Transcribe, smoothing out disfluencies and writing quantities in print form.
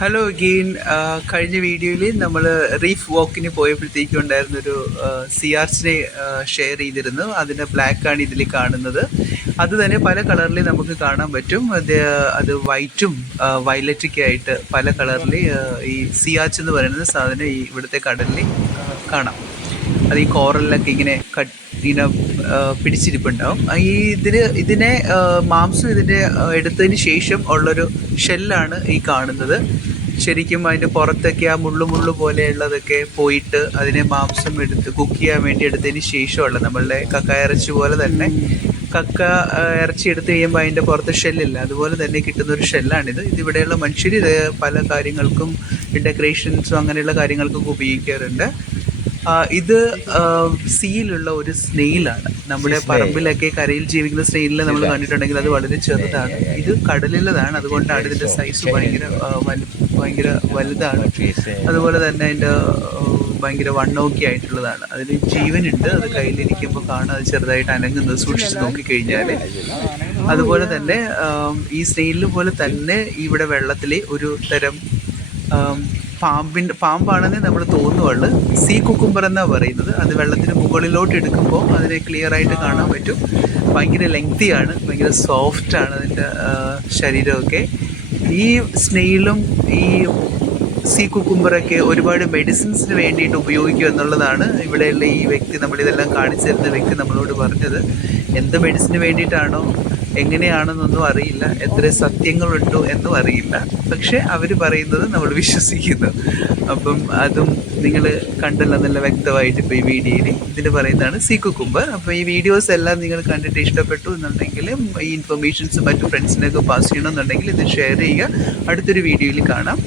Hello again. കഴിഞ്ഞ വീഡിയോയിൽ നമ്മൾ റീഫ് വാക്കിന് പോയപ്പോഴത്തേക്കും ഉണ്ടായിരുന്നൊരു സിയാർച്ചിനെ ഷെയർ ചെയ്തിരുന്നു. അതിൻ്റെ ബ്ലാക്കാണ് ഇതിൽ കാണുന്നത്. അത് തന്നെ പല കളറിൽ നമുക്ക് കാണാൻ പറ്റും. അത് വൈറ്റും വയലറ്റൊക്കെ ആയിട്ട് പല കളറിൽ ഈ സിയാച്ച് എന്ന് പറയുന്ന സാധനം ഈ ഇവിടുത്തെ കടലിൽ കാണാം. അത് ഈ കോറലിലൊക്കെ ഇങ്ങനെ ഇങ്ങനെ പിടിച്ചിരിപ്പുണ്ടാവും. ഇതിനെ മാംസം ഇതിൻ്റെ എടുത്തതിന് ശേഷം ഉള്ളൊരു ഷെല്ലാണ് ഈ കാണുന്നത്. ശരിക്കും അതിൻ്റെ പുറത്തൊക്കെ ആ മുള്ളു പോലെയുള്ളതൊക്കെ പോയിട്ട് അതിനെ മാംസം എടുത്ത് കുക്ക് ചെയ്യാൻ വേണ്ടി എടുത്തതിന് ശേഷമുള്ള നമ്മളുടെ കക്ക ഇറച്ചി പോലെ തന്നെ കക്ക ഇറച്ചി എടുത്ത് കഴിയുമ്പോൾ അതിൻ്റെ പുറത്ത് ഷെല്ലില്ല, അതുപോലെ തന്നെ കിട്ടുന്നൊരു ഷെല്ലാണിത്. ഇതിവിടെയുള്ള മനുഷ്യർ ഇത് പല കാര്യങ്ങൾക്കും ഡെക്കറേഷൻസും അങ്ങനെയുള്ള കാര്യങ്ങൾക്കൊക്കെ ഉപയോഗിക്കാറുണ്ട്. ഇത് സീയിലുള്ള ഒരു സ്നെയിലാണ്. നമ്മുടെ പറമ്പിലൊക്കെ കരയിൽ ജീവിക്കുന്ന സ്നെയിലിനെ നമ്മൾ കണ്ടിട്ടുണ്ടെങ്കിൽ അത് വളരെ ചെറുതാണ്. ഇത് കടലിലതാണ്, അതുകൊണ്ടാണ് ഇതിൻ്റെ സൈസ് ഭയങ്കര വലുതാണ്. അതുപോലെ തന്നെ അതിൻ്റെ ഭയങ്കര വണ്ണമൊക്കെ ആയിട്ടുള്ളതാണ്. അതിന് ജീവനുണ്ട്. അത് കയ്യിലിരിക്കുമ്പോൾ കാണാം അത് ചെറുതായിട്ട് അനങ്ങുന്നത് സൂക്ഷിച്ച് നോക്കിക്കഴിഞ്ഞാൽ. അതുപോലെ തന്നെ ഈ സ്നെയിലിന് പോലെ തന്നെ ഇവിടെ വെള്ളത്തിൽ ഒരു തരം പാമ്പാണെന്ന് നമ്മൾ തോന്നുവാണ്. സീ കുക്കുംബർ എന്നാണ് പറയുന്നത്. അത് വെള്ളത്തിന് മുകളിലോട്ട് എടുക്കുമ്പോൾ അതിനെ ക്ലിയർ ആയിട്ട് കാണാൻ പറ്റും. ഭയങ്കര ലെങ്തിയാണ്, ഭയങ്കര സോഫ്റ്റാണ് അതിൻ്റെ ശരീരമൊക്കെ. ഈ സ്നെയിലും ഈ സീ കുക്കുംബറൊക്കെ ഒരുപാട് മെഡിസിൻസിന് വേണ്ടിയിട്ട് ഉപയോഗിക്കും എന്നുള്ളതാണ് ഇവിടെയുള്ള ഈ വ്യക്തി, നമ്മളിതെല്ലാം കാണിച്ചു തരുന്ന വ്യക്തി നമ്മളോട് പറഞ്ഞത്. എന്ത് മെഡിസിന് വേണ്ടിയിട്ടാണോ എങ്ങനെയാണെന്നൊന്നും അറിയില്ല, എത്ര സത്യങ്ങളുണ്ടോ എന്നും അറിയില്ല. പക്ഷെ അവർ പറയുന്നത് നമ്മൾ വിശ്വസിക്കുന്നു. അപ്പം അതും നിങ്ങൾ കണ്ടല്ലോ നല്ല വ്യക്തമായിട്ട് ഇപ്പോൾ ഈ വീഡിയോയിൽ ഇതിന് പറയുന്നതാണ് സീ കുക്കുംബർ. അപ്പോൾ ഈ വീഡിയോസ് എല്ലാം നിങ്ങൾ കണ്ടിട്ട് ഇഷ്ടപ്പെട്ടു എന്നുണ്ടെങ്കിലും ഈ ഇൻഫർമേഷൻസ് മറ്റു ഫ്രണ്ട്സിനൊക്കെ പാസ് ചെയ്യണമെന്നുണ്ടെങ്കിൽ ഇത് ഷെയർ ചെയ്യുക. അടുത്തൊരു വീഡിയോയിൽ കാണാം.